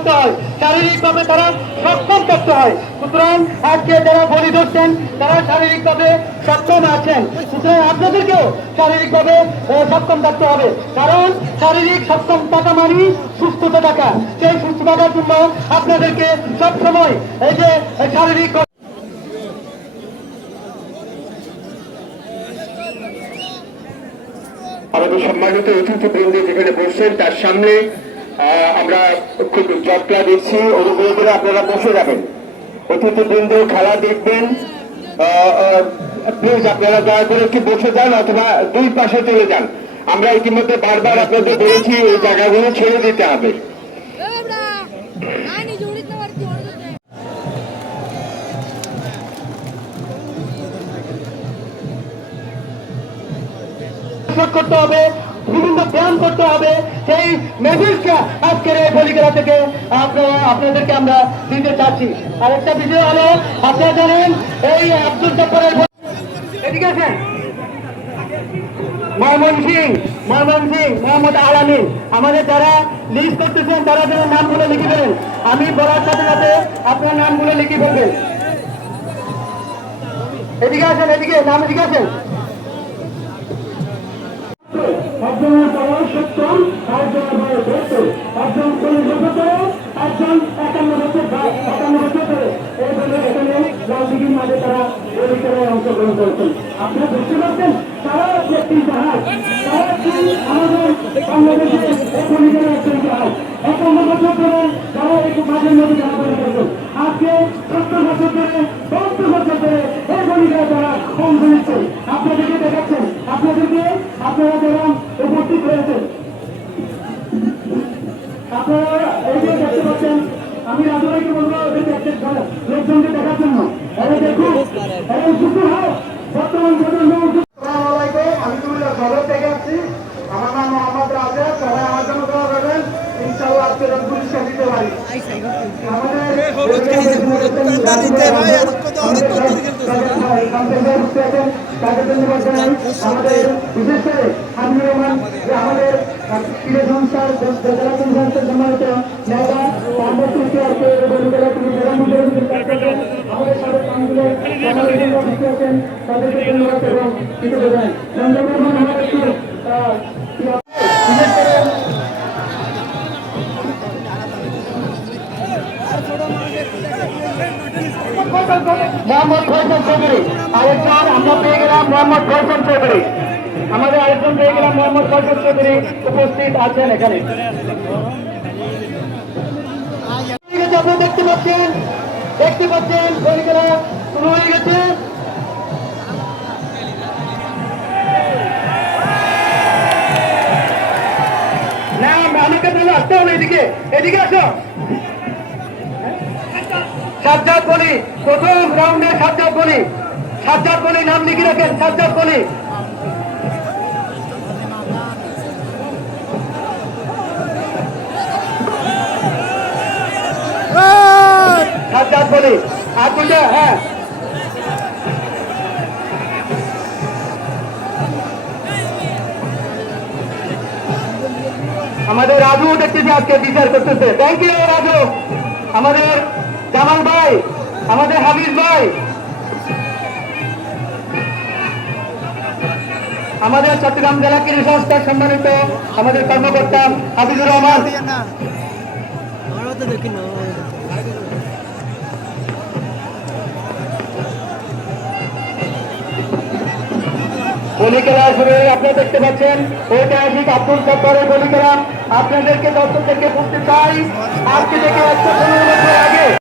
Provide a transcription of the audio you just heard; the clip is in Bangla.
করতে হয়। শারীরিকভাবে তারা সক্ষম করতে হয়। সুতরাং আজকে যারা বলি ধরছেন, তারা শারীরিকভাবে সক্ষম আছেন। সুতরাং আপনাদেরকেও শারীরিকভাবে সক্ষম থাকতে হবে। কারণ শারীরিক সক্ষম থাকা মানেই সুস্থতা থাকা। সেই সুস্থ থাকার জন্য আপনাদেরকে সবসময় এই যে শারীরিক আমাদের সম্মানিত অতিথিবৃন্দ যেখানে বসছেন, তার সামনে আমরা খুব দিচ্ছি অনুগ্রহ করে আপনারা বসে যাবেন। অতিথিবৃন্দ খেলা দেখবেন। প্লিজ আপনারা দয়া করে একটু বসে যান অথবা দুই পাশে চলে যান। আমরা ইতিমধ্যে বারবার আপনাদের বলেছি ওই জায়গাগুলো ছেড়ে দিতে হবে। করতে হবে। বিভিন্ন ব্যায়াম করতে হবে। সেই মেসেজটা আজকের এই বলিকেরা থেকে আপনারা আপনাদেরকে আমরা দিতে চাচ্ছি। আর একটা বিষয় হলো, আপনারা জানেন, এই আব্দুল বই- এদিকে আছেন ময়মন সিং ময়মন সিং, মোহাম্মদ আলামিন আমাদের যারা লিস্ট করতেছেন, তারা যেন নামগুলো লিখে দেবেন আমি বলার সাথে সাথে আপনার নামগুলো লিখে বলবেন এদিকে আছেন এদিকে, নাম এদিকে আসেন। একজন চল্লিশ বছর ধরে একজন একান্ন বছর একান্ন বছর ধরে এই বলে এখানে রাজনীতির মাঝে তারা পরীক্ষায় অংশগ্রহণ করেছেন আপনারা বুঝতে পারছেন তারা একটি জাহাজ তারা হচ্ছে আমাদের বাংলাদেশের পরীক্ষার একটি জাহাজ একান্ন বছর আপনাদেরকে দেখাচ্ছেন, আপনাদেরকে, আপনারা যারা উপস্থিত হয়েছেন আপনারা এই যে দেখতে পাচ্ছেন আমি রাজু বলব লোকজনকে দেখার জন্য। দেখুন বর্তমান আমার নাম মোহাম্মদ রাজা সবাই আমার জন্য দোয়া করবেন। ইনশাআল্লাহ আজকে আমি দিতে পারি। আমাদের বিশেষ মোহাম্মদ ফয়সাল চৌধুরী। আরেকজন আমরা পেয়ে গেলাম মোহাম্মদ ফয়সাল চৌধুরী। আমাদের আরেকজন পেয়ে গেলাম মোহাম্মদ ফয়সাল চৌধুরী উপস্থিত আছেন এখানে। আপনারা দেখতে পাচ্ছেন দেখতে পাচ্ছেন শুরু হয়ে গেছে। না আমাকে বলে আসতে হবে এদিকে। এদিকে আসো। সাজ্জাদ বলি প্রথম রাউন্ডে সাজ্জাদ বলি। সাজ্জাদ বলি নাম লিখে রাখেন সাজ্জাদ বলি। সাজ্জাদ বলি। হ্যাঁ। আমাদের রাজু দেখতেছি আজকে, বিচার করতেছে। Thank you Raju. আমাদের জামাল ভাই, আমাদের হাবিজ ভাই। আমাদের চট্টগ্রাম জেলা কৃষি সংস্থার সম্মানিত আমাদের কর্মকর্তা হাবিজুর রহমান। খেলা আপনারা দেখতে পাচ্ছেন ঐতিহাসিক আব্দুল সত্তরের বলি খেলা আপনাদেরকে দর্শকদেরকে বলতে চাই আজকে থেকে একশো পনেরো বছর আগে।